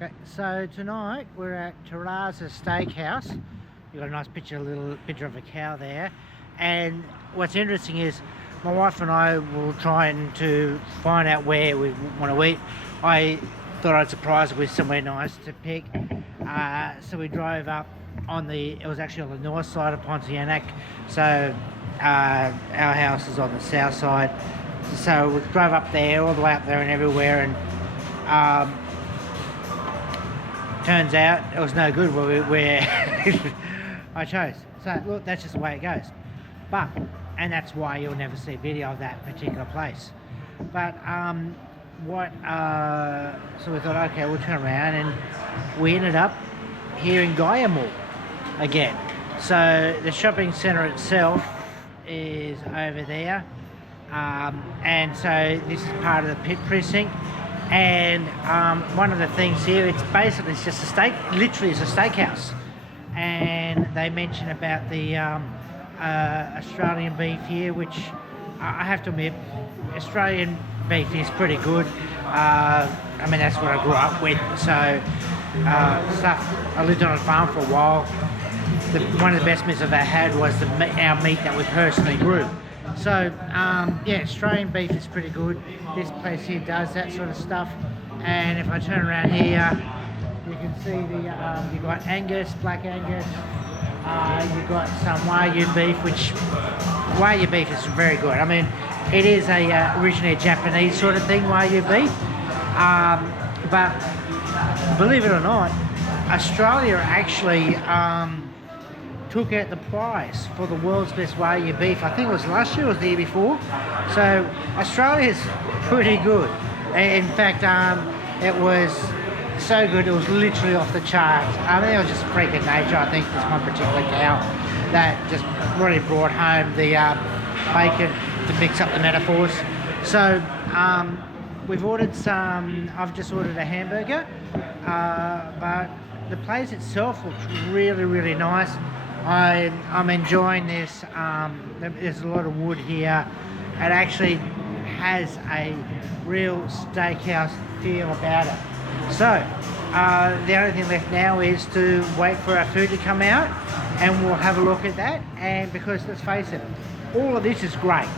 Okay, so tonight we're at Terrazza Steakhouse. You've got a nice picture, a little picture of a cow there. And what's interesting is my wife and I will try to find out where we want to eat. I thought I'd surprise her with somewhere nice to pick. So we drove up it was actually on the north side of Pontianak. So our house is on the south side. So we drove up there, all the way up there and everywhere. And turns out it was no good where I chose. So look, that's just the way it goes. And that's why you'll never see video of that particular place. But so we thought, okay, we'll turn around, and we ended up here in Gaia Mall again. So the shopping centre itself is over there, and so this is part of the pit precinct. And one of the things here, it's basically just literally it's a steakhouse. And they mention about the Australian beef here, which I have to admit, Australian beef is pretty good. I mean, that's what I grew up with. So I lived on a farm for a while. One of the best meats I've ever had was our meat that we personally grew. So yeah, Australian beef is pretty good. This place here does that sort of stuff. And if I turn around here, you can see you've got Angus, black Angus. You've got some Wagyu beef, which Wagyu beef is very good. I mean, it is originally a Japanese sort of thing, Wagyu beef. But believe it or not, Australia actually took out the prize for the world's best Wagyu beef. I think it was last year or the year before. So Australia's pretty good. In fact, it was so good it was literally off the charts. I mean, it was just a freak of nature. I think this one particular cow that just really brought home the bacon to mix up the metaphors. So we've ordered I've just ordered a hamburger, but the place itself looks really, really nice. I'm enjoying this. There's a lot of wood here. It actually has a real steakhouse feel about it. So the only thing left now is to wait for our food to come out, and we'll have a look at that. And because let's face it, all of this is great.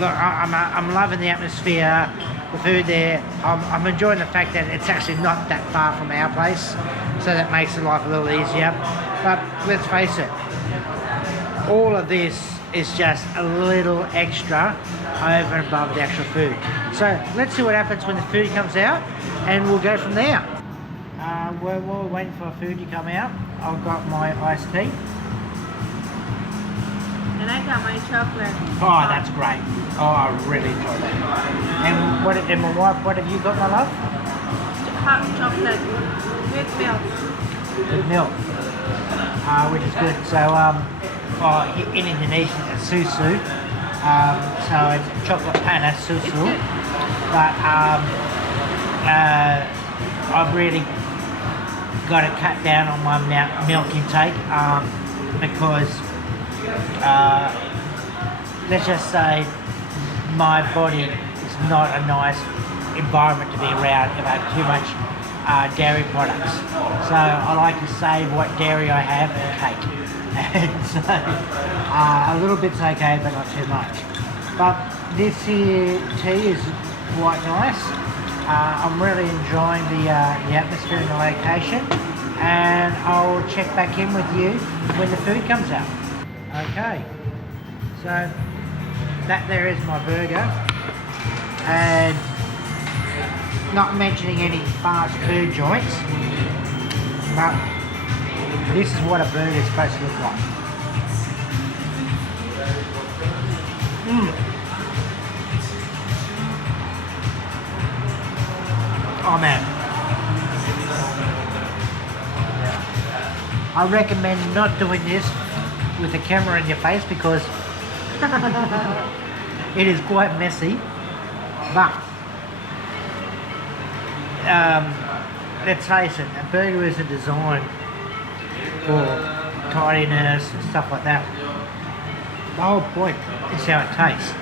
Look, I'm loving the atmosphere, the food there. I'm enjoying the fact that it's actually not that far from our place, so that makes the life a little easier. But let's face it, all of this is just a little extra over and above the actual food. So let's see what happens when the food comes out, and we'll go from there. While we're waiting for our food to come out, I've got my iced tea. And I got my chocolate. Oh, that's great. Oh, I really enjoy that. And my wife, what have you got, my love? Hot chocolate with milk. With milk, which is good. So, in Indonesian, it's susu. So it's chocolate panas susu. But I've really got to cut down on my milk intake because let's just say my body is not a nice environment to be around about too much dairy products. So I like to save what dairy I have and cake. And so a little bit's okay, but not too much. But this here tea is quite nice. I'm really enjoying the atmosphere and the location, and I'll check back in with you when the food comes out. Okay, so that there is my burger, and not mentioning any fast food joints, but this is what a burger is supposed to look like. Oh man, I recommend not doing this with the camera in your face because it is quite messy. But let's face it, a burger isn't designed for tidiness and stuff like that. The whole point is how it tastes.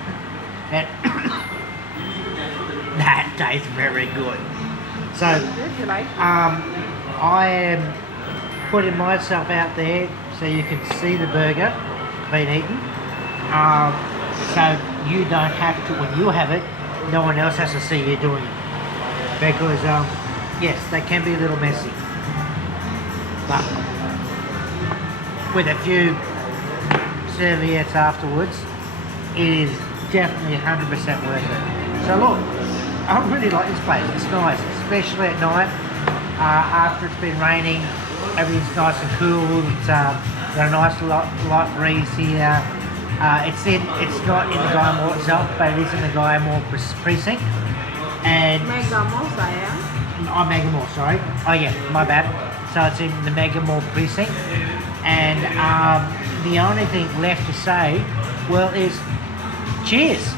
And that tastes very good. So If you like. I am putting myself out there so you can see the burger being eaten. So you don't have to, when you have it, no one else has to see you doing it. Because, yes, they can be a little messy. But with a few serviettes afterwards, it is definitely 100% worth it. So look, I really like this place. It's nice, especially at night. After it's been raining, everything's nice and cool. It's got a nice light breeze here. It's not in the Guy Moore itself, but it is in the Guy Moore precinct. And Mega mo saya. oh, Megamore, sorry. Oh yeah, my bad. So it's in the Megamore precinct. And the only thing left to say, well, is cheers.